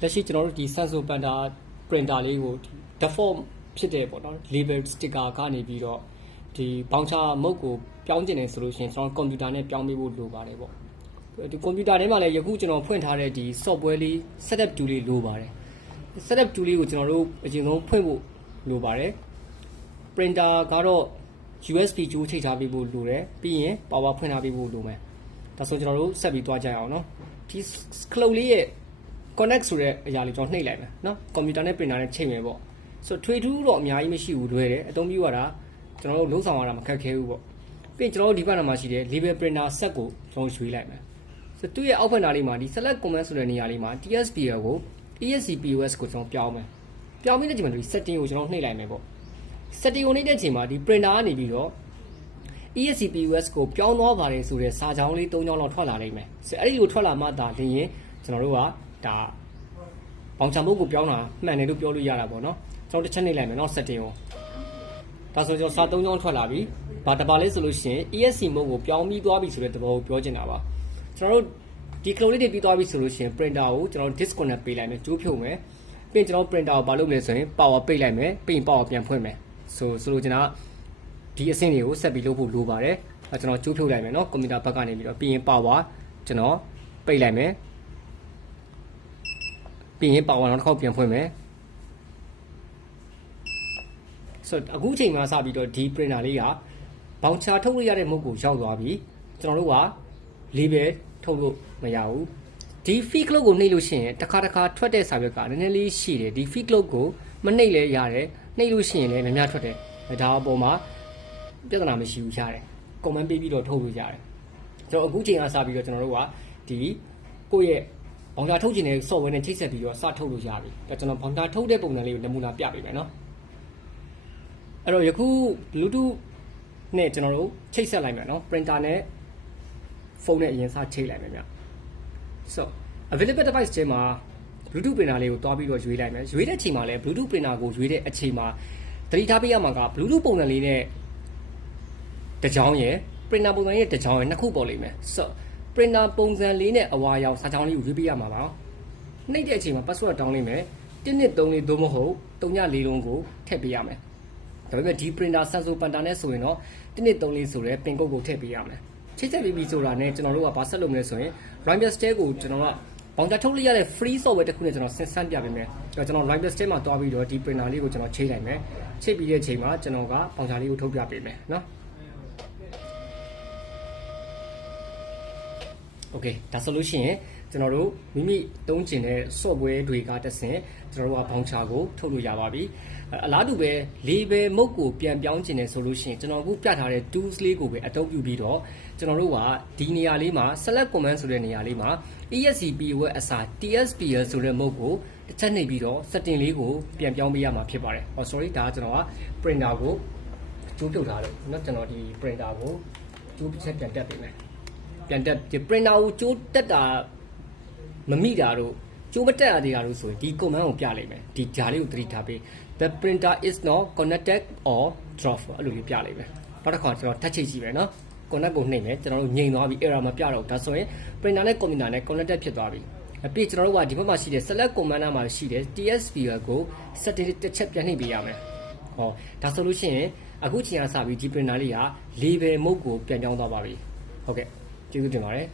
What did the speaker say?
လက်ရှိကျွန်တော်တို့ဒီ Samsung Panda printer လေးကို default ဖြစ်တဲ့ပေါ့နော် label sticker ကနေပြီးတော့ဒီ bouncer mode ကိုပြောင်းကျင်နေဆိုလို့ရှိရင်ကျွန်တော်ကွန်ပျူတာနဲ့ပြောင်းပေးဖို့လိုပါတယ်ပေါ့ဒီကွန်ပျူတာထဲမှာလည်းယခုကျွန်တော်ဖွင့်ထားတဲ့ဒီ software လေး setup tool လေးလိုပါတယ် setup tool လေးကိုကျွန်တော်တို့အရင်ဆုံးဖွင့်ဖို့လိုပါတယ် printer ကတော့ USB ကြိုးချိတ်ထားပေးဖို့လိုတယ်ပြီးရင် power ဖွင့်ထားပေးဖို့လိုမယ်ဒါဆိုကျွန်တော်တို့ဆက်ပြီးသွားကြရအောင်เนาะဒီ cloud လေးရဲ့ connect ဆိုတဲ့အရာလေးကျွန်တော်နှိပ်လိုက်မယ်เนาะကွန်ပျူတာနဲ့ printer နဲ့ချိန်မယ်ပေါ့ဆိုတော့ထွေထူးတော့အများကြီးမရှိဘူးလွယ်တယ်အသုံးပြုရတာကျွန်တော်တို့လုံးဆောင်ရတာမခက်ခဲဘူးပေါ့ပြီးရင်ကျွန်တော်တို့ဒီဘက်မှာရှိတဲ့ label printer set ကိုကျွန်တော်ရွေးလိုက်မယ်ဆိုတော့သူ့ရဲ့အောက်ဘက်နားလေးမှာဒီ select command ဆိုတဲ့နေရာလေးမှာ TSPL ကို ESCPOS ကိုကျွန်တော်ပြောင်းမယ်ပြောင်းပြီးတဲ့ချိန်မှာဒီ setting ကိုကျွန်တော်နှိပ်လိုက်မယ်ပေါ့ setting ကိုနှိပ်တဲ့ချိန်မှာဒီ printer ကနေပြီးတော့ ESCPOS ကိုပြောင်းသွားပါတယ်ဆိုတဲ့စာကြောင်းလေး၃ကြောင်းလောက်ထွက်လာနိုင်မယ်ဆိုတော့အဲ့ဒီလိုထွက်လာမှသာလျင်ကျွန်တော်တို့ကဒါဘောင်ချံဘုတ်ကိုပြောင်းတာမှန်တယ်လို့ပြောလို့ရတာပေါ့နော်ကျွန်တော်တစ်ချက်နှိပ်လိုက်မယ်နော် setting ကိုဒါဆိုကျွန်တော်စာ၃ကြောင်းထွက်လာပြီဘာတပါလဲဆိုလို့ရှိရင် ESC mode ကိုပြောင်းပြီးသွားပြီဆိုတဲ့သဘောကိုပြောချင်တာပါကျွန်တော်တို့ဒီ cloud လေးတွေပြီးသွားပြီဆိုလို့ရှိရင် printer ကိုကျွန်တော် disconnect ပေးလိုက်မယ်ကြိုးဖြုတ်မယ်ပြီးရင်ကျွန်တော် printer ကိုဘာလုပ်မလဲဆိုရင် power ပိတ်လိုက်မယ်ပြီးရင် power ပြန်ဖွင့်မယ်ဆိုလို့ကျွန်တော်ဒီအဆင့်တွေကိုဆက်ပြီးလုပ်ဖို့လိုပါတယ်ကျွန်တော်ကြိုးဖြုတ်လိုက်မယ်နော်ကွန်ပျူတာဘက်ကနေပြီးတော့ပြီးရင် power ကျွန်တော်ပိတ်လိုက်မယ်ပြီးရင် power နောက်တစ်ခေါက်ပြန်ဖွင့်မယ်ဆိုတော့အခုချိန်မှာစပြီးတော့ဒီ printer လေးကဘောင်ချာထုတ်လို့ရတဲ့ mode ကိုရောက်သွားပြီကျွန်တော်တို့က label ထုတ်လို့မရဘူးဒီ feed clock ကိုနှိပ်လို့ရှိရင်တစ်ခါထွက်တဲ့စာရွက်ကနည်းနည်းလေးရှိတယ်ဒီ feed clock ကိုမနှိပ်လဲရတယ်နှိပ်လို့ရှိရင်လည်းများများထွက်တယ်ဒါအပေါ်မှာပြဿနာမရှိဘူးရတယ် comment ပေးပြီးတော့ထုတ်လို့ရတယ်ကျွန်တော်အခုချိန်ကစပြီးတော့ကျွန်တော်တို့ကဒီကိုယ့်ရဲ့ဘောင်ချာထုတ်ခြင်းတဲ့ software နဲ့ချိတ်ဆက်ပြီးတော့စထုတ်လို့ရပြီဒါကျွန်တော်ဘောင်ချာထုတ်တဲ့ပုံစံလေးကိုနမူနာပြပေးမယ်နော်အဲ့တော့ယခု Bluetooth နဲ့ကျွန်တော်တို့ချိတ်ဆက်လိုက်မယ်နော် printer နဲ့ဖုန်းနဲ့အရင်စချိတ်လိုက်မယ်ဗျ so available device ထဲမှာ Bluetooth printer လေးကိုတွားပြီးတော့ရွေးလိုက်မယ်ရွေးတဲ့အချိန်မှာလည်း Bluetooth printer ကိုရွေးတဲ့အချိန်မှာသတိထားပေးရမှာက Bluetooth ပုံစံလေးနဲ့တစ်ကြောင်းရယ် printer ပုံစံလေးနဲ့တစ်ကြောင်းရယ်နှစ်ခုပေါ်လိမ့်မယ် so printer ပုံစံလေးနဲ့အဝါရောင်စာကြောင်းလေးကိုရွေးပေးရမှာပါနှိပ်တဲ့အချိန်မှာ password တောင်းလိုက်မယ်123သို့မဟုတ်34လုံးကိုထည့်ပေးရမယ်ဒါပေမဲ့ဒီ printer Samsung Panda နဲ့ဆိုရင်တော့123ဆိုတဲ့ pin code ကိုထည့်ပေးရမယ်ချိတ်ဆက်ပြီးပြီဆိုတာနဲ့ကျွန်တော်တို့ကဘာဆက်လုပ်မလဲဆိုရင် Rambus Stack ကိုကျွန်တော်ကဘောင်ချာထုတ်လို့ရတဲ့ free software တစ်ခုနဲ့ကျွန်တော်ဆန်းပြပေးမယ်ကျွန်တော် Rambus Stack မှာတွားပြီးတော့ဒီ printer လေးကိုကျွန်တော်ချိတ်လိုက်မယ်ချိတ်ပြီးတဲ့အချိန်မှာကျွန်တော်ကဘောင်ချာလေးကိုထုတ်ပြပေးမယ်နော် Okay ဒါဆိုလို့ရှိရင်ကျွန်တော်တို့မိမိသုံးကျင်တဲ့ software တွေကတဆင့်ကျွန်တော်တို့ကဘောင်ချာကိုထုတ်လို့ရပါပြီအလားတူပဲ label mode ကိုပြန်ပြောင်းကျင်တယ်ဆိုလို့ရှိရင်ကျွန်တော်အခုပြထားတဲ့ tools လေးကိုပဲအသုံးပြုပြီးတော့ကျွန်တော်တို့ကဒီနေရာလေးမှာ select command ဆိုတဲ့နေရာလေးမှာ ESCPOS အစား TSPL ဆိုတဲ့ mode ကိုတစ်ချက်နှိပ်ပြီးတော့ setting လေးကိုပြန်ပြောင်းပေးရမှာဖြစ်ပါတယ် sorry ဒါကကျွန်တော်က printer ကိုကြိုးပြုတ်ထားလို့เนาะကျွန်တော်ဒီ printer ကိုကြိုးချက်ပြန်တက်ပေးမယ်ပြန်တက်ဒီ printer ကိုကြိုးတက်တာမမိတာတို့ကျိုးမတက်ရသေးတာလို့ဆိုရင်ဒီ command ကိုပြလိုက်မယ်ဒီဂျာလေးကိုသတိထားပေး the printer is not connected or drop အဲ့လိုမျိုးပြလိုက်မယ်နောက်တစ်ခါကျွန်တော်ထပ်ချိတ်ကြည့်မယ်နော် connect ကိုနှိပ်မယ်ကျွန်တော်တို့ငြိမ်သွားပြီ error မပြတော့ဘူးဒါဆိုရင် printer နဲ့ computer နဲ့ connected ဖြစ်သွားပြီအပြည့်ကျွန်တော်တို့ကဒီဘက်မှာရှိတဲ့ select command မှာရှိတဲ့ TSPL ကို setting တစ်ချက်ပြန်နှိပ်ပေးရမယ်ဟောဒါဆိုလို့ရှိရင်အခုချိန်ကစပြီးဒီ printer လေးက label mode ကိုပြန်ပြောင်းသွားပါပြီဟုတ်ကဲ့ကျေးဇူးတင်ပါတယ်